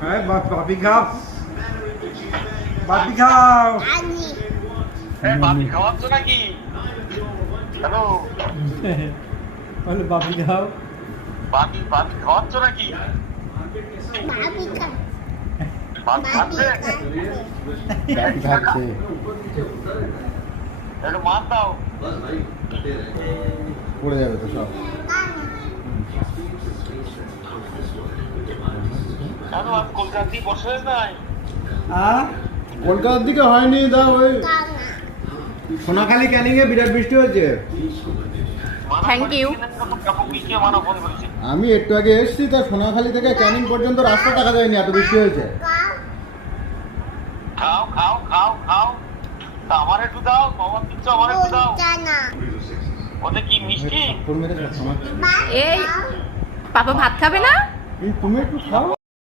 হ্যাঁ বাপি খাও বাপি খাও বাপি খাওয়াচ্ছ নাকি? হ্যালো, বলে বাপি খাও বাপি বাপি খাওয়াচ্ছ নাকি? ভাত খাচ্ছে? বাপি খাচ্ছে। একটু মাছ দাও। পড়ে যাবে তো সব। কেন আজ কলকাতা দিয়ে বসে নাই? কলকাতার দিকে হয়নি, দাও ওই সোনাখালী ক্যানিং এ বিরাট বৃষ্টি হয়েছে। Thank you. আমি একটু আগে এসেছি, তা সোনাখালী থেকে ক্যানিং পর্যন্ত রাস্তা দেখা যায়নি, এত বৃষ্টি হয়েছে। খাও খাও খাও খাও, তা আমার একটু দাও, বাবা দিচ্ছ আমার একটু দাও। ওতে কি মিষ্টি? থাপ্পড় মেরে সব খামাচ্ছে। এই পাপা ভাত খাবে না? এই তুমি একটু খাও।